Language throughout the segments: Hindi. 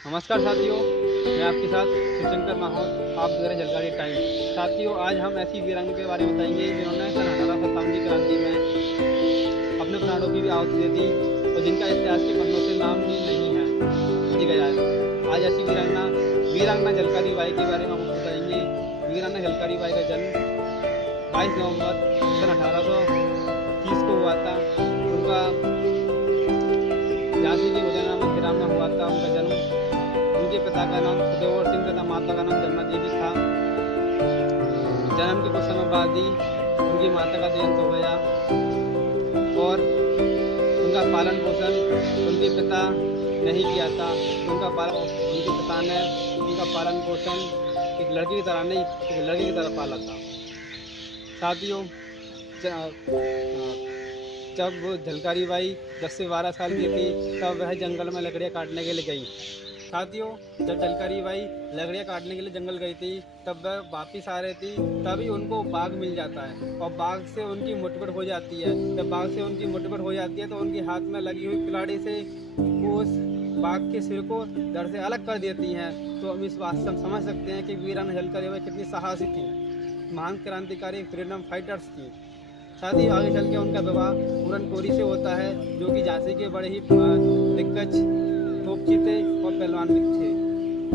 नमस्कार साथियों, मैं आपके साथ शिवशंकर माहौल, आप देख रहे हैं झलकारी टाइम। साथियों, आज हम ऐसी वीरांगना के बारे में बताएंगे जिन्होंने सन 1857 की क्रांति में अपने प्राणों की भी आहुति दे दी और जिनका इतिहास के पन्नों से नाम भी नहीं है लिखा जाए। आज ऐसी वीरांगना झलकारी बाई के बारे में आपको बताएंगे। वीरांगना झलकारी बाई का जन्म 22 नवंबर सन 1830 को हुआ था। उनका झांसी के मुजफ्फरनगर ग्राम में हुआ था उनका जन्म। उनके पिता का नाम सुदेवर सिंह तथा माता का नाम जमुना देवी था। जन्म के कुछ समय बाद ही उनकी माता का देहांत हो गया और उनका पालन पोषण उनके पिता नहीं किया था। उनके पिता ने उनका पालन पोषण एक लड़की की तरह नहीं, एक लड़के की तरह पाला था। साथियों, जब झलकारी बाई 10 से 12 साल की थी तब वह जंगल में लकड़ियाँ काटने के लिए गई। साथियों, जब झलकारी बाई लकड़ियाँ काटने के लिए जंगल गई थी तब वह वापिस आ रही थी, तभी उनको बाघ मिल जाता है और बाघ से उनकी मुठभेड़ हो जाती है। जब बाघ से उनकी मुठभेड़ हो जाती है तो उनके हाथ में लगी हुई कुल्हाड़ी से उस बाघ के सिर को धड़ से अलग कर देती हैं। तो हम इस बात से हम समझ सकते हैं कि वीरांगना झलकारी बाई कितनी साहसी थी, महान क्रांतिकारी फ्रीडम फाइटर्स थी। साथ ही आगे चल के उनका विवाह पूरन कोरी से होता है, जो कि झांसी के बड़े ही दिग्गज तोपची थे और पहलवान भी थे।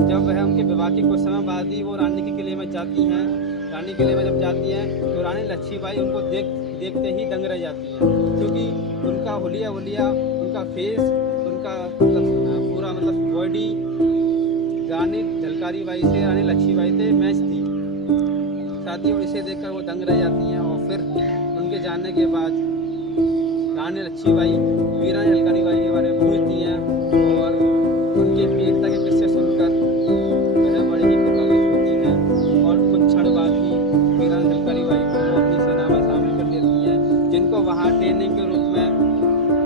जब वह उनके विवाह के कुछ समय बाद ही वो रानी के किले में जाती हैं। रानी किले में जब जाती हैं तो रानी लक्ष्मीबाई उनको देखते ही दंग रह जाती हैं, क्योंकि उनका हुलिया उनका फेस, उनका पूरा बॉडी रानी झलकारी बाई से रानी लक्ष्मीबाई से मैच थी। साथियों, इसे देखकर वो दंग रह जाती हैं और फिर उनके जाने के बाद रानी लक्ष्मीबाई वीरांगना झलकारी बाई के बारे में पूछती हैं और उनके वीरता के किस्से सुनकर वह बड़ी ही प्रभावित होती हैं और कुछ क्षण बाद ही वीरांगना झलकारी बाई को अपनी सेना में शामिल कर लेती हैं, जिनको वहाँ ट्रेनिंग के रूप में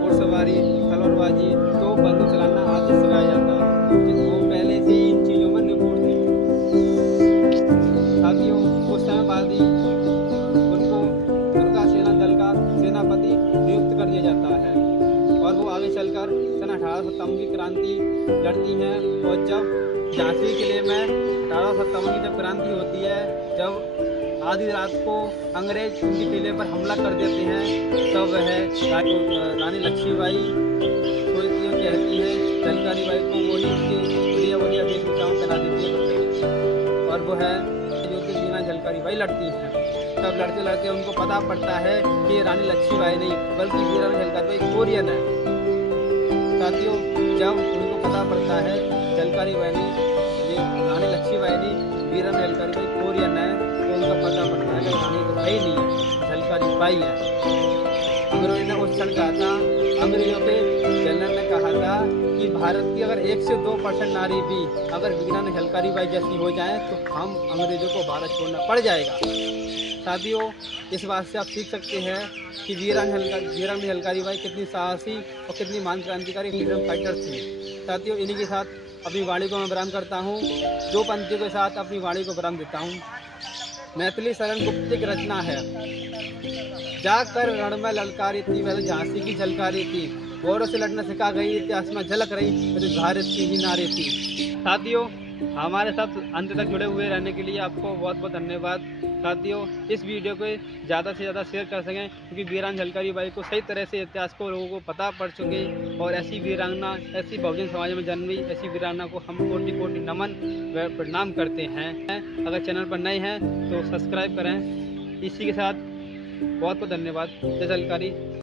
घोड़सवारी, तलवारबाजी, तो बंदूक चलाना आदि सिखाया जाता है, जिनको पहले से ही इन चीज़ों में निपुण थे। साथियों, कुछ समय बाद ही सेनापति नियुक्त कर दिया जाता है और वो आगे चलकर सन 1857 की क्रांति लड़ती हैं। और जब झांसी किले में 1857 की जब क्रांति होती है, जब आधी रात को अंग्रेज उनके किले पर हमला कर देते हैं, तब वह रानी लक्ष्मीबाई कहती है झलकारी बाई को, वो ही उसके बढ़िया वेशभूषाओं पहना देती है और वो है जो कि वीरांगना झलकारी बाई लड़ती हैं। तब लड़ते लड़ते उनको पता पड़ता है कि रानी लक्ष्मीबाई नहीं बल्कि वीरांगना झलकारी बाई कोरियन है। साथियों, जब उनको पता पड़ता है झलकारी बाई नहीं, ये रानी लक्ष्मीबाई नहीं, वीरांगना झलकारी बाई कोरियन है, तो उनका पता पड़ता है कि रानी तो भाई नहीं है, झलकारी बाई है। अंग्रेजों ने उस क्षण कहा था, अंग्रेजों के जनरल ने कहा था कि भारत की अगर 1 से 2% नारी भी अगर वीरांगना झलकारी बाई जैसी हो जाए तो हम अंग्रेजों को भारत छोड़ना पड़ जाएगा। साथियों, इस बात से आप सीख सकते हैं कि वीरांगना झलकारी बाई कितनी साहसी और कितनी महान क्रांतिकारी फ्रीडम फाइटर थी। साथियों, इन्हीं के साथ अपनी वाणी को मैं विराम करता हूँ। 2 पंक्तियों के साथ अपनी वाणी को विराम देता हूँ। मैथिली शरण गुप्त की रचना है, जाकर रण में ललकारी थी वह झांसी की झलकारी थी, गौरव से लड़ना सिखा गई, इतिहास में झलक रही तो भारत की ही नारी थी। साथियों, हमारे साथ अंत तक जुड़े हुए रहने के लिए आपको बहुत बहुत धन्यवाद। साथियों, इस वीडियो को ज़्यादा से ज़्यादा शेयर कर सकें, क्योंकि वीरांगना झलकारी बाई को सही तरह से इतिहास को लोगों को पता पड़ सके और ऐसी वीरांगना, ऐसी बहुजन समाज में जन्मी ऐसी वीरांगना को हम कोटि कोटि नमन व प्रणाम करते हैं। अगर चैनल पर नए हैं तो सब्सक्राइब करें। इसी के साथ बहुत बहुत धन्यवाद। जय झलकारी।